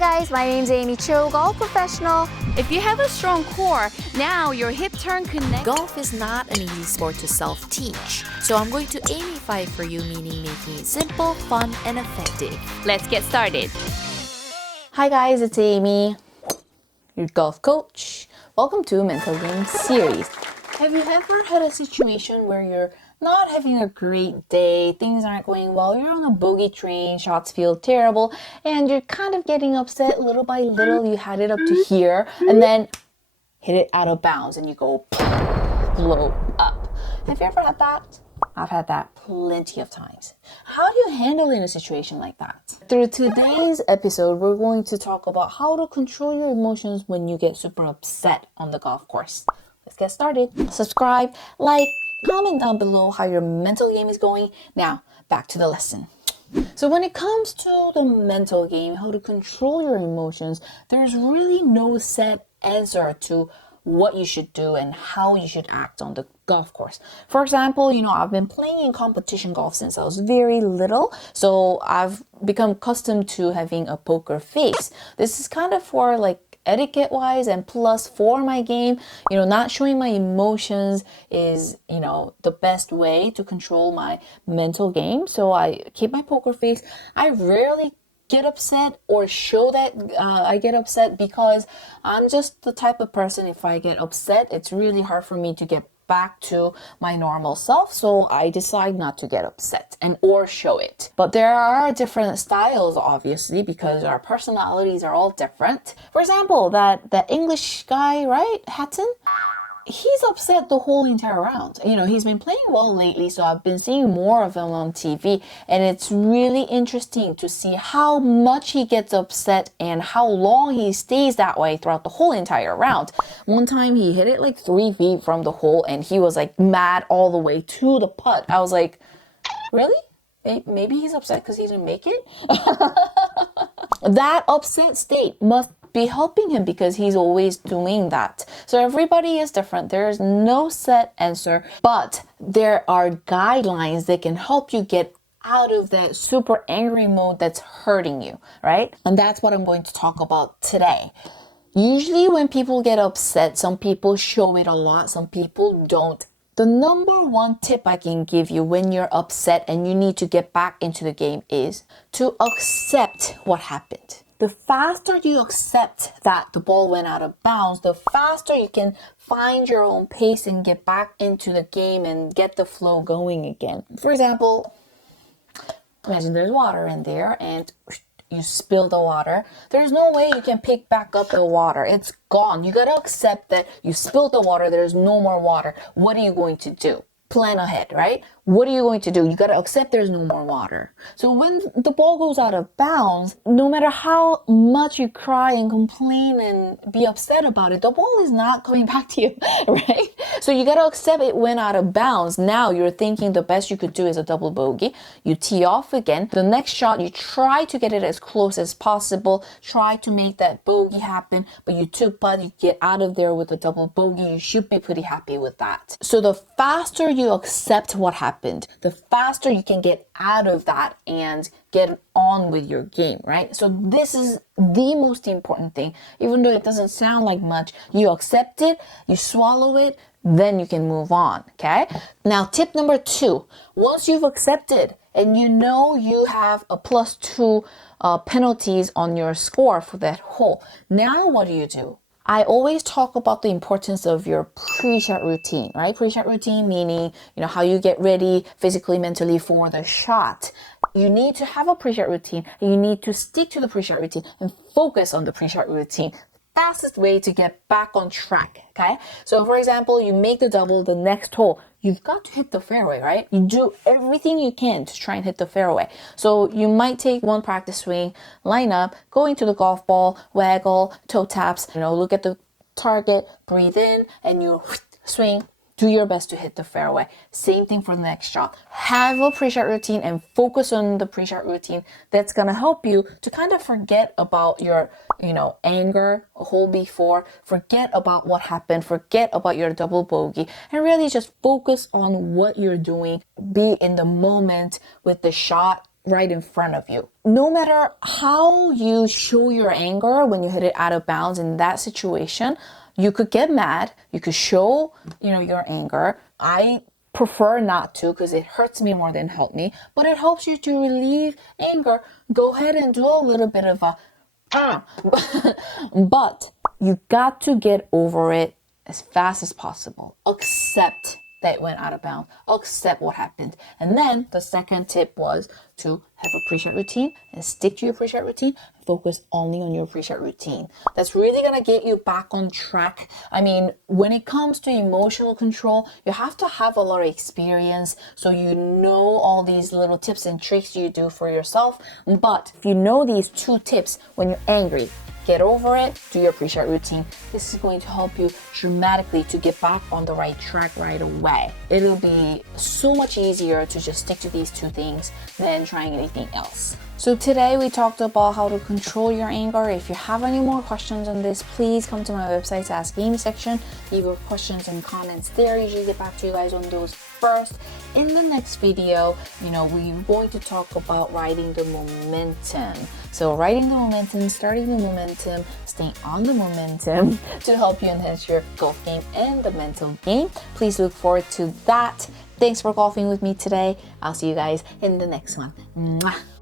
guys, my name's Amy Cho, golf professional. If you have a strong core, now your hip turn connect. Golf is not an easy sport to self-teach, so I'm going to Amify for you, meaning making it simple, fun, and effective. Let's get started. Hi guys, it's Amy, your golf coach. Welcome to Mental Game Series. Have you ever had a situation where you're not having a great day, things aren't going well, you're on a bogey train, shots feel terrible, and you're kind of getting upset little by little, you had it up to here, and then hit it out of bounds and you go blow up. Have you ever had that? I've had that plenty of times. How do you handle in a situation like that? Through today's episode, we're going to talk about how to control your emotions when you get super upset on the golf course. Let's get started. Subscribe, like, comment down below how your mental game is going. Now, back to the lesson. So when it comes to the mental game, how to control your emotions, there's really no set answer to what you should do and how you should act on the golf course. For example, I've been playing in competition golf since I was very little, so I've become accustomed to having a poker face. This is kind of for etiquette wise, and plus for my game, not showing my emotions is, the best way to control my mental game. So I keep my poker face. I rarely get upset or show that I get upset because I'm just the type of person, if I get upset, it's really hard for me to get back to my normal self, so I decide not to get upset or show it. But there are different styles, obviously, because our personalities are all different. For example, that English guy, right, Hatton, he's upset the whole entire round. He's been playing well lately, so I've been seeing more of him on TV, and it's really interesting to see how much he gets upset and how long he stays that way throughout the whole entire round. One time he hit it 3 feet from the hole, and he was mad all the way to the putt. I was like, really? Maybe he's upset because he didn't make it? That upset state must be helping him because he's always doing that. So everybody is different. There is no set answer, but there are guidelines that can help you get out of that super angry mode that's hurting you, right? And that's what I'm going to talk about today. Usually when people get upset, some people show it a lot, some people don't. The number one tip I can give you when you're upset and you need to get back into the game is to accept what happened. The faster you accept that the ball went out of bounds, the faster you can find your own pace and get back into the game and get the flow going again. For example, imagine there's water in there and you spill the water. There's no way you can pick back up the water. It's gone. You gotta accept that you spilled the water. There's no more water. What are you going to do? Plan ahead, right? What are you going to do? You got to accept there's no more water. So when the ball goes out of bounds, no matter how much you cry and complain and be upset about it, the ball is not coming back to you, right? So you got to accept it went out of bounds. Now you're thinking the best you could do is a double bogey. You tee off again. The next shot, you try to get it as close as possible. Try to make that bogey happen, but you took putt, you get out of there with a double bogey. You should be pretty happy with that. So the faster you accept what happened, the faster you can get out of that and get on with your game, right? So this is the most important thing. Even though it doesn't sound like much, you accept it, you swallow it, then you can move on, okay? Now, tip number 2, once you've accepted and you have a +2 penalties on your score for that hole, now what do? I always talk about the importance of your pre-shot routine, right? Pre-shot routine meaning, how you get ready physically, mentally for the shot. You need to have a pre-shot routine, and you need to stick to the pre-shot routine and focus on the pre-shot routine. Fastest way to get back on track, okay? So for example, you make the double the next hole. You've got to hit the fairway, right? You do everything you can to try and hit the fairway. So you might take one practice swing, line up, go into the golf ball, waggle, toe taps, look at the target, breathe in, and you swing. Do your best to hit the fairway. Same thing for the next shot. Have a pre-shot routine and focus on the pre-shot routine. That's gonna help you to kind of forget about your, anger a hole before, forget about what happened, forget about your double bogey, and really just focus on what you're doing. Be in the moment with the shot right in front of you. No matter how you show your anger when you hit it out of bounds in that situation, you could get mad, you could show, your anger. I prefer not to because it hurts me more than help me, but it helps you to relieve anger. Go ahead and do a little bit of a but you got to get over it as fast as possible. Accept that it went out of bounds. Accept what happened. And then the second tip was to have a pre-chat routine and stick to your pre-chat routine. Focus only on your pre-chat routine. That's really going to get you back on track. I mean, when it comes to emotional control, you have to have a lot of experience so you know all these little tips and tricks you do for yourself. But if you know these 2 tips when you're angry, get over it, do your pre-chat routine. This is going to help you dramatically to get back on the right track right away. It'll be so much easier to just stick to these 2 things than trying anything else. So today we talked about how to control your anger. If you have any more questions on this, please come to my website's Ask Amy section. Leave your questions and comments there. I usually get back to you guys on those first. In the next video, we're going to talk about riding the momentum. So riding the momentum, starting the momentum, staying on the momentum to help you enhance your golf game and the mental game. Please look forward to that. Thanks for golfing with me today. I'll see you guys in the next one. Mwah.